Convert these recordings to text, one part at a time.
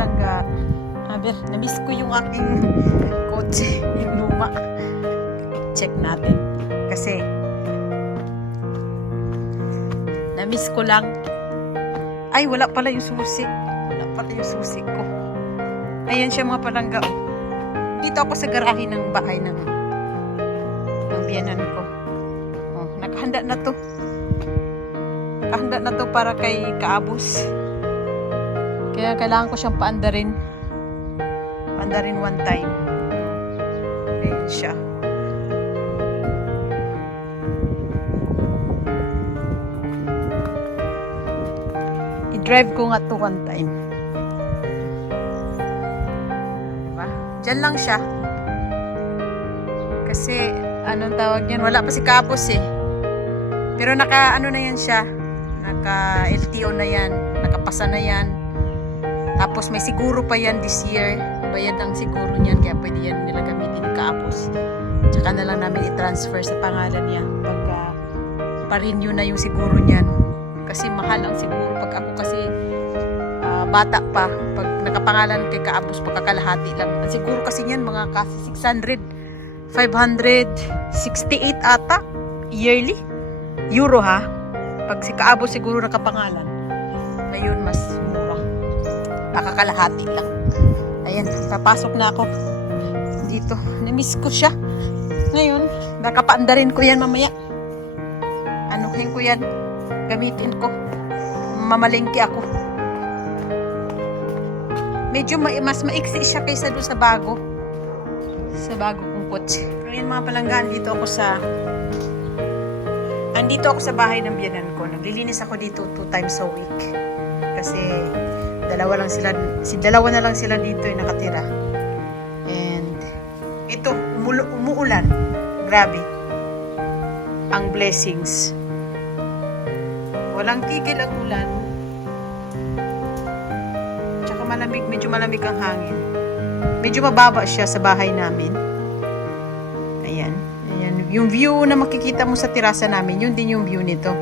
Mga palangga. Aber, namiss ko yung aking kotse, yung luma. Check natin. Kasi, namiss ko lang. Ay, wala pala yung susi. Wala pala yung susi ko. Ayan siya mga palangga. Dito ako sa garahe ng bahay ng, ng biyanan ko. Oh, nakahanda na to. Nakahanda na to para kay Kaabos. Kaya kailangan ko siyang paandarin. Paandarin one time. Ayun siya. I-drive ko nga to one time. Diba? Diyan lang siya. Kasi, anong tawag yan? Wala pa si Kapos eh. Pero naka, ano na yan siya? Naka LTO na yan. Nakapasa na yan. Tapos may siguro pa yan this year. Bayad ang siguro niyan kaya pwede yan nila gamitin Kaapos. Tsaka na lang namin i-transfer sa pangalan niya pagka pa-renew na yung siguro niyan. Kasi mahal ang siguro pag ako kasi ah, bata pa. Pag nakapangalan kay Kaapos pagkakalahati lang. Ang siguro kasi niyan mga kasi 600 568 ata yearly euro ha pag si Kaabo siguro nakapangalan ngayon mas nakakalahati lang. Ayan papasok na ako. Dito namiss ko siya. Ngayon nakapaandarin ko yan mamaya. Anuhin ko yan. Gamitin ko. Mamalengke ako. Medyo ma mas maiksi siya kaysa doon sa bago. Sa bago kong kotse. Ngayon mga palanggaan dito ako sa andito ako sa bahay ng biyanan ko. Naglilinis ako dito two times a week. Kasi dalawa lang sila, si dalawa na lang sila dito yung nakatira. And ito, umulo, umuulan. Grabe. Ang blessings. Walang tigil ang ulan. Tsaka malamig, medyo malamig ang hangin. Medyo mababa siya sa bahay namin. Ayan. Ayan. Yung view na makikita mo sa terasa namin, yun din yung view nito.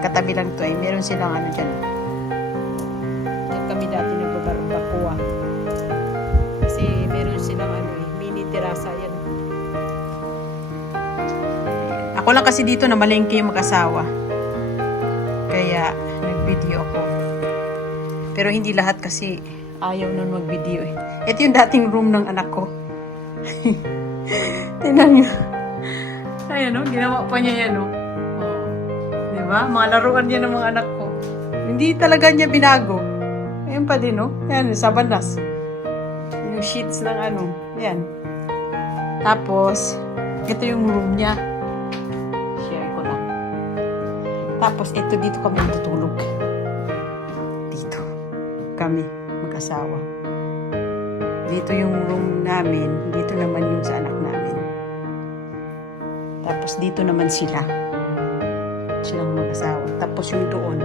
Katabi lang to eh. Meron silang ano dyan. Ako lang kasi dito na malengke yung mag-asawa. Kaya nag-video ako. Pero hindi lahat kasi ayaw nun mag-video eh. Ito yung dating room ng anak ko. Tingnan nyo. Ayan o, ginawa pa niya yan o. Oh. Diba? Mga laruan niya ng mga anak ko. Hindi talaga niya binago. Ayan pa din o. Ayan, sabanas. Yung sheets ng ano. Ayan. Tapos, ito yung room niya. Tapos, ito dito kami natutulog. Dito. Kami, mag-asawa. Dito yung room namin. Dito naman yung sa anak namin. Tapos dito naman sila. Silang mag-asawa. Tapos yung doon,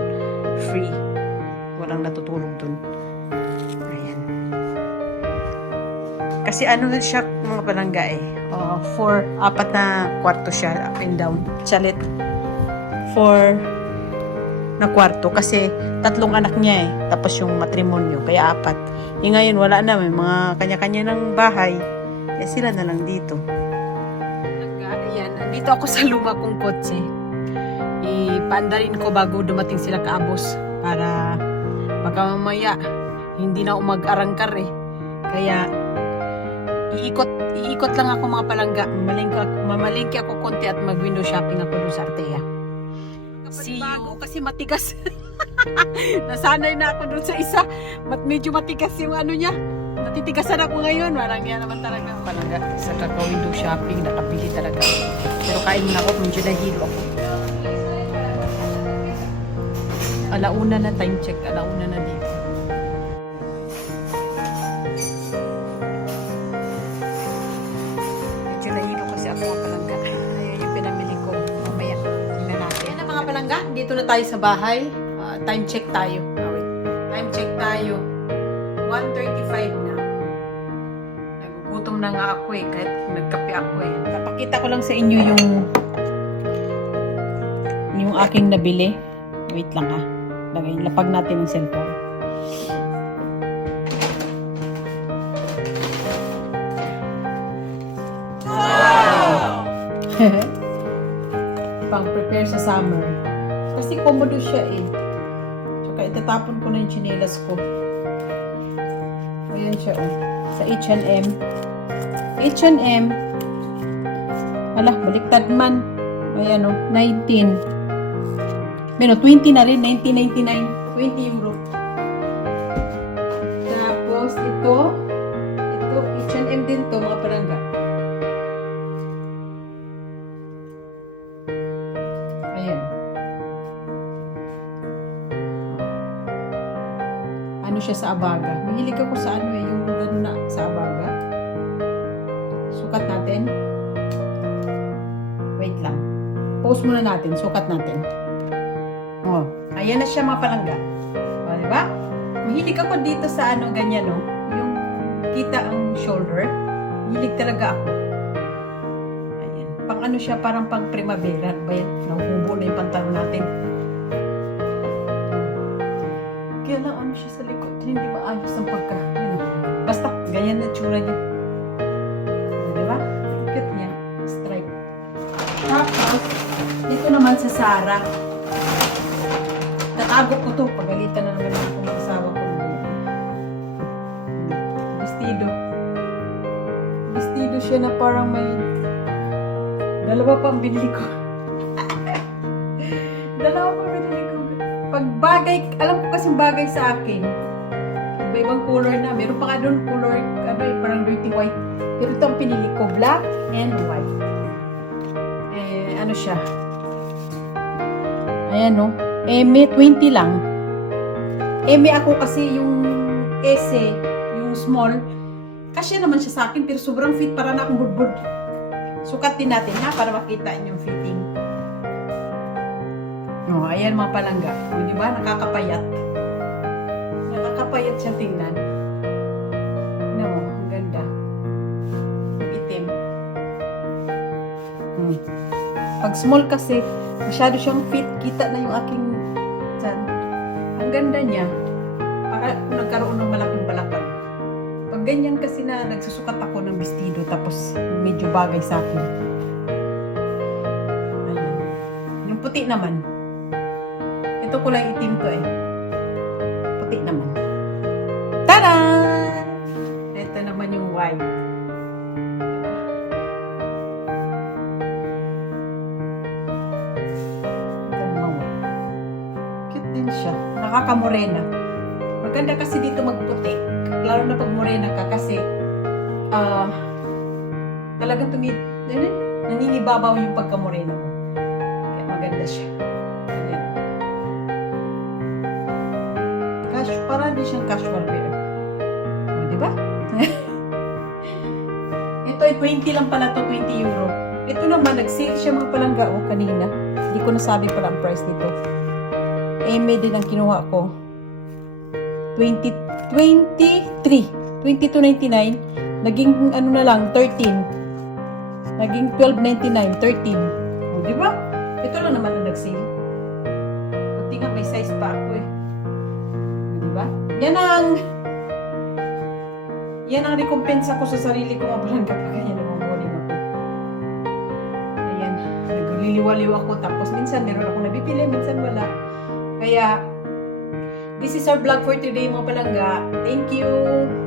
free. Walang natutulog doon. Ayan. Kasi ano na siya mga palangga eh. Uh, four, apat na kwarto siya up and down. Chalet. Four na kwarto kasi tatlong anak niya eh. Tapos yung matrimonyo, kaya apat. Eh ngayon wala na, may mga kanya-kanya ng bahay. Eh sila na lang dito. Ayan, nandito ako sa luma kong kotse. Ipaandarin ko bago dumating sila kaabos para baka mamaya hindi na ako mag-arangkar eh. Kaya iikot iikot lang ako mga palangga. Mamalingki ako, mamalingki ako konti at mag-window shopping ako doon sa Artea. See you. kasi matigas. Nasanay na ako doon sa isa. Mat medyo matigas yung ano niya. Natitigasan ako ngayon. Walang yan naman talaga. Palangga. Sa kaka-window shopping, nakapili talaga. Pero kain muna ako. Medyo nahilo ako. Alauna na time check. Alauna na dito. Nandito na tayo sa bahay. Uh, time check tayo. Oh, wait. Time check tayo. 1.35 na. Nagugutom na nga ako eh. Kahit nagkape ako eh. Napakita ko lang sa inyo yung yung aking nabili. Wait lang ah. Bagay, lapag natin ang cellphone. Wow! Pang-prepare sa summer. Kasi komodo siya eh. Tsaka itatapon ko na yung chinelas ko. Ayan siya oh. Sa H&M. H&M. Ala, baliktad man. Ayan oh, 19. Meron, 20 na rin, 1999. 20 euro. Ano siya sa abaga? Mahilig ako sa ano eh, yung gano'n na sa abaga. Sukat natin. Wait lang. Pause muna natin. Sukat natin. Oh, ayan na siya mga palangga. O, di ba? Mahilig ako dito sa ano, ganyan, no? Yung kita ang shoulder. Mahilig talaga ako. Ayan. Pang ano siya, parang pang primavera. Ba yan? Nahubo na yung pantalon natin. Kaya lang ano siya sa likod. Hindi maayos ang pagka. Yun. Basta, ganyan na tsura niya. Di ba? Cute niya. Stripe. Tapos, dito naman sa Sarah. Natago ko to. Pagalitan na naman ako ng asawa ko. Vestido. Vestido siya na parang may dalawa pang binili ko. dalawa pang binili ko. Pag bagay, alam ko kasing bagay sa akin. Iba-ibang color na. Meron pa nga doon color, ano, eh, parang dirty white. Pero ito ang pinili ko, black and white. Eh, ano siya? Ayan, no? Eme, 20 lang. Eme ako kasi yung S, yung small, kasya naman siya sa akin, pero sobrang fit para na akong budbud. Sukat din natin ha, para makita yung fitting. Oh, ayan mga palangga. O, di ba? Nakakapayat. Nakakapayat siya tingnan. Tingnan mo, ang ganda. Itim. Hmm. Pag small kasi, masyado siyang fit. Kita na yung aking chan. Ang ganda niya. Para nagkaroon ng malaking balakang. Pag ganyan kasi na nagsusukat ako ng vestido tapos medyo bagay sa akin. Ayan. Yung puti naman. Ito kulay itim to eh. Puti naman. White. Cute din siya. Nakakamorena. Maganda kasi dito magputi. Lalo na pag morena ka kasi ah talagang tumi ano, naninibabaw yung pagkamorena mo. Kaya maganda siya. Casual, para din siyang casual wear. Ay 20 lang pala to 20 euro. Ito naman, nag-sale siya mga palangga o kanina. Hindi ko nasabi pala ang price nito. Eme din ang kinuha ko. 20, 23, 22.99. Naging ano na lang, 13. Naging 12.99, 13. O, di ba? Ito lang naman ang nag-sale. Pati nga may size pa ako eh. O, Di ba? Yan ang yan ang rekompensa ko sa sarili ko mga barangay pag ganyan morning ako. Ayan, nagliliwaliw ako tapos minsan meron ako nabibili, minsan wala. Kaya, this is our vlog for today mga palangga. Thank you!